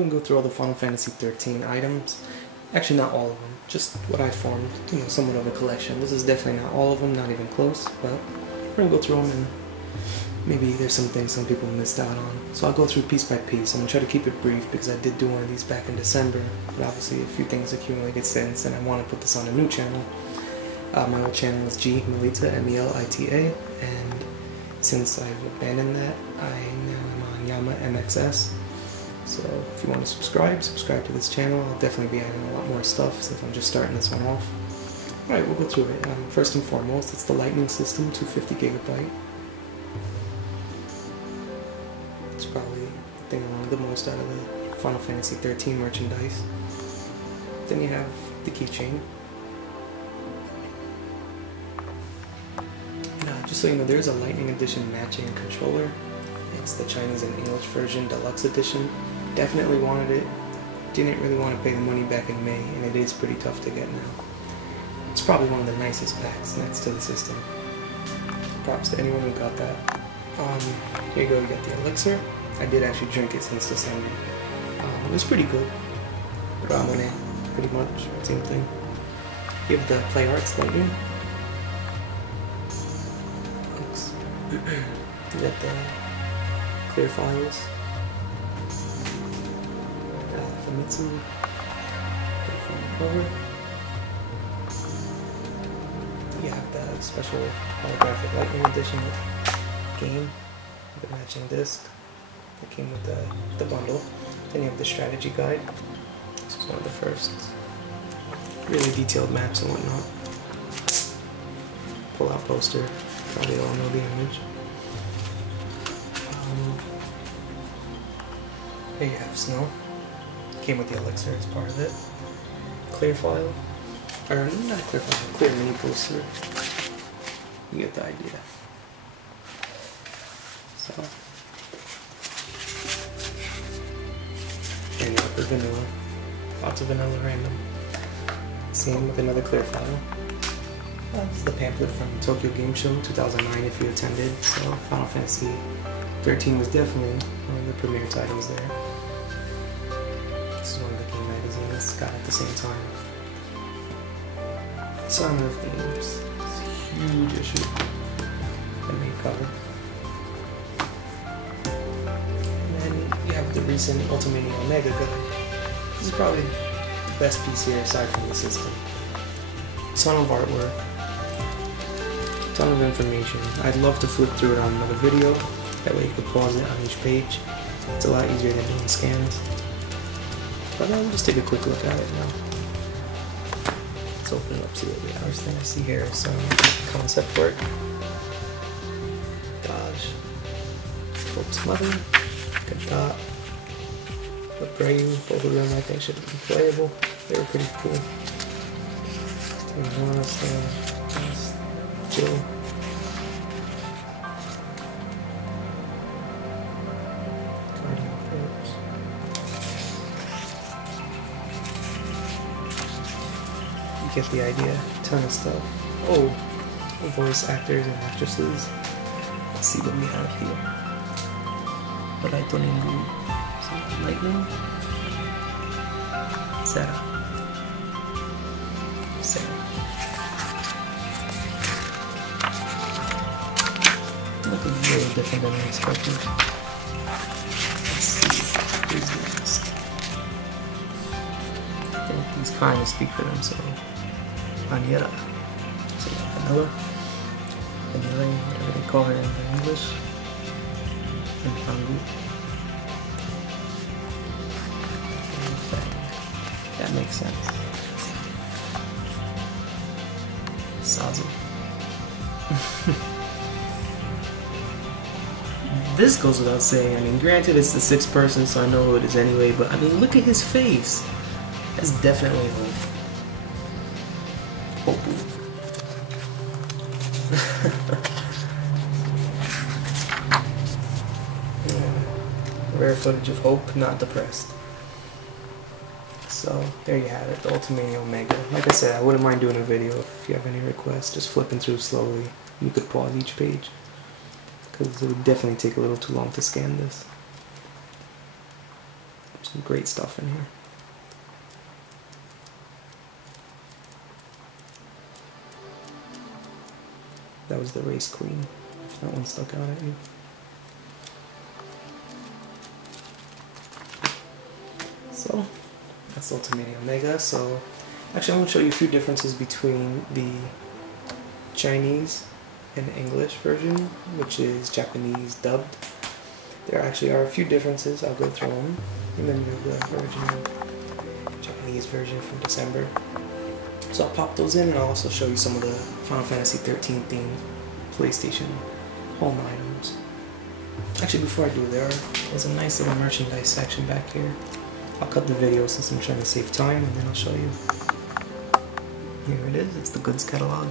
we're going to go through all the Final Fantasy XIII items. Actually, not all of them, just what I formed, somewhat of a collection. This is definitely not all of them, not even close, but we're going to go through them and maybe there's some things some people missed out on. So I'll go through piece by piece. I'm going to try to keep it brief because I did do one of these back in December, but obviously a few things accumulated since, and I want to put this on a new channel. My old channel is G Melita, M-E-L-I-T-A, and since I've abandoned that, I now am on YamaMX. So if you want to subscribe to this channel. I'll definitely be adding a lot more stuff since I'm just starting this one off. Alright, we'll go through it. First and foremost, it's the Lightning System, 250GB. It's probably the thing I wanted the most out of the Final Fantasy XIII merchandise. Then you have the keychain. Just so you know, there's a Lightning Edition matching controller. It's the Chinese and English version, Deluxe Edition. Definitely wanted it. Didn't really want to pay the money back in May, and it is pretty tough to get now. It's probably one of the nicest packs next to the system. Props to anyone who got that. Here you go, you got the Elixir. I did actually drink it since December. It was pretty good. Ramune, pretty much, same thing. You have the Play Arts Lightning. You got the clear files. Famitsu. Cover. You have the special holographic Lightning Edition game, the matching disc. It came with the bundle. Then you have the strategy guide. This is one of the first really detailed maps and whatnot. Pull out poster. Probably all know the image. Here you have Snow. Came with the Elixir as part of it. Clear file. Or not a clear file, clear mini poster. You get the idea. So. And you have the vanilla. Lots of vanilla random. Same with another clear file. This is the pamphlet from Tokyo Game Show 2009 if you attended, so Final Fantasy XIII was definitely one of the premier titles there. This is one of the game magazines got at the same time. Song of Themes, huge issue, the main cover. And then you have the recent Ultimania Omega guide. This is probably the best piece here aside from the system. Ton of artwork. Ton of information. I'd love to flip through it on another video. That way you could pause it on each page. It's a lot easier than doing scans. But I'll just take a quick look at it now. Let's open it up, see what we have. First thing I see here is some concept work. Gosh. Pope's Mother. Gadot. The Brave. Both of them I think should be playable. They were pretty cool. Jill. You get the idea. Ton of stuff. Oh, voice actors and actresses. Let's see what we have here. Lightning. Sarah. Looking really different than I expected. Let's see. Here's the next. I think these kind of speak for themselves. Aniera. So vanilla. Vanilla, whatever they call her in English. And Pangu. That makes sense. Sazu. This goes without saying. I mean, granted it's the sixth person, so I know who it is anyway, but I mean, look at his face. That's definitely Hope. Yeah. Rare footage of Hope, not depressed. So, there you have it, the Ultimania Omega. Like I said, I wouldn't mind doing a video if you have any requests, just flipping through slowly. You could pause each page, because it would definitely take a little too long to scan this. Some great stuff in here. That was the Race Queen. If that one stuck out at you. So, that's Ultimate Omega. So, actually, I'm going to show you a few differences between the Chinese and English version, which is Japanese dubbed. There actually are a few differences. I'll go through them. Remember the original Japanese version from December. So I'll pop those in, and I'll also show you some of the Final Fantasy XIII themed PlayStation home items. Actually, before I do, there's a nice little merchandise section back here. I'll cut the video since I'm trying to save time, and then I'll show you. Here it is. It's the goods catalog.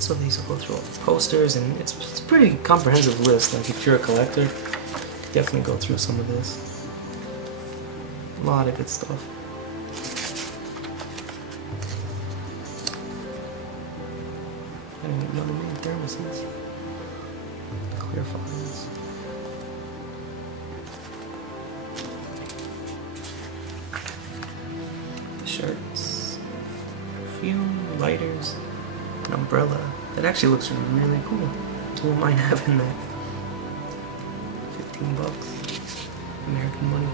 So these will go through all the posters, and it's a pretty comprehensive list. Like if you're a collector, definitely go through some of this. A lot of good stuff. I didn't even know the main thermoses. Clear files. Shirts, perfume, lighters, an umbrella. That actually looks really cool. Don't mind having that. $15, American money.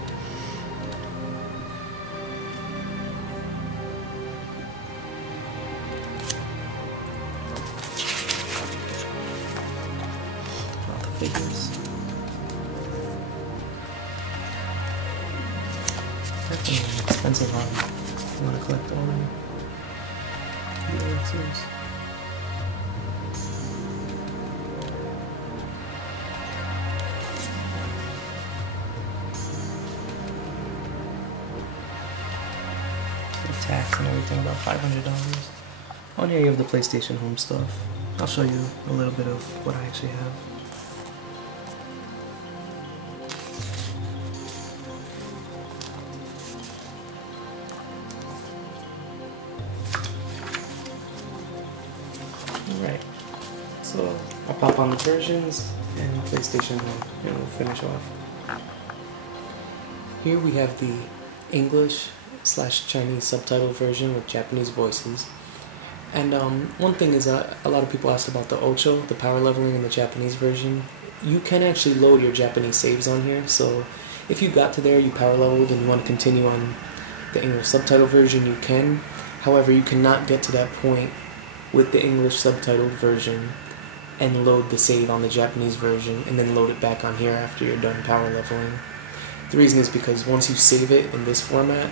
All the figures. Definitely an expensive one. You want to collect all them. Elixirs. Tax and everything, about $500. Oh yeah, you have the PlayStation Home stuff. I'll show you a little bit of what I actually have. Alright, so I'll pop on the versions and PlayStation Home, and we'll finish off. Here we have the English/Chinese subtitle version with Japanese voices. And one thing is a lot of people asked about the Ocho, the power leveling in the Japanese version. You can actually load your Japanese saves on here, so if you got to there, you power leveled, and you want to continue on the English subtitle version, you can. However, you cannot get to that point with the English subtitled version and load the save on the Japanese version and then load it back on here after you're done power leveling. The reason is because once you save it in this format,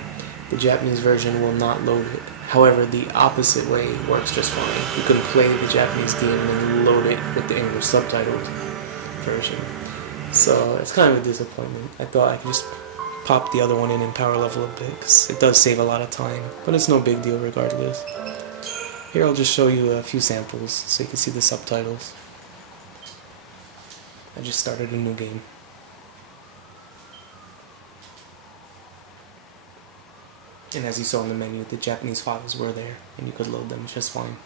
the Japanese version will not load it. However, the opposite way works just fine. You can play the Japanese game and then load it with the English subtitled version. So it's kind of a disappointment. I thought I could just pop the other one in and power level a bit, because it does save a lot of time, but it's no big deal regardless. Here I'll just show you a few samples so you can see the subtitles. I just started a new game. And as you saw in the menu, the Japanese files were there, and you could load them just fine.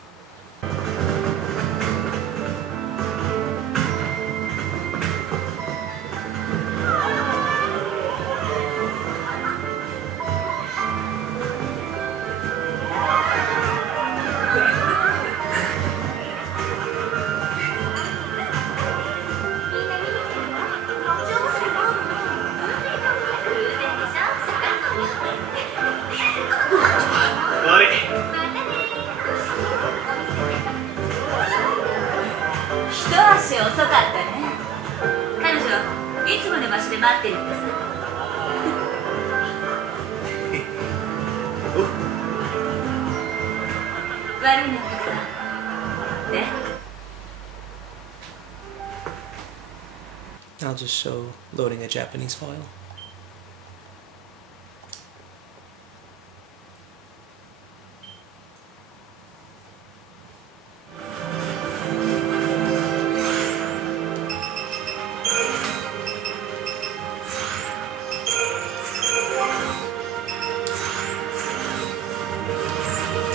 I'll just show loading a Japanese file.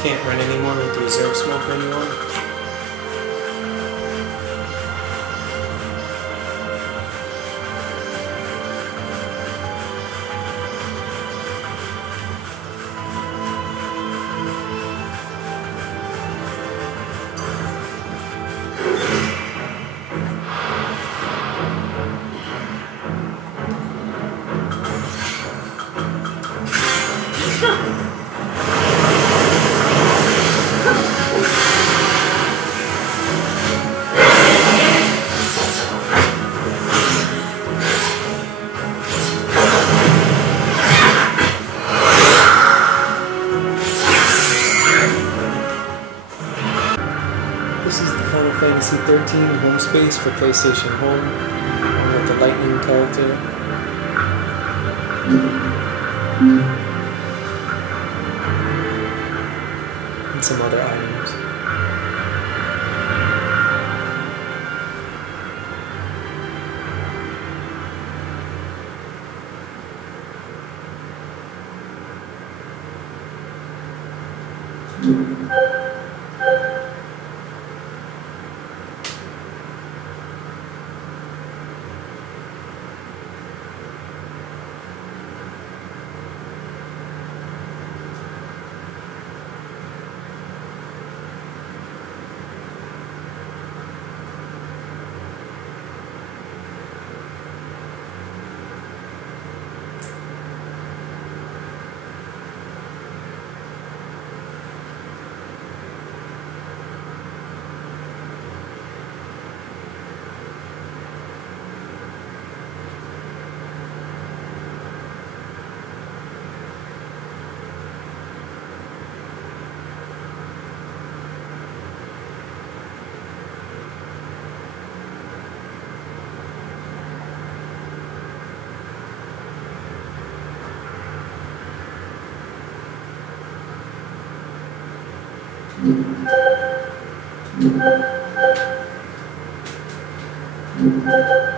Can't run anymore with the reserve smoke anymore. XIII home space for PlayStation Home, with the lightning character. And some other items. Thank you.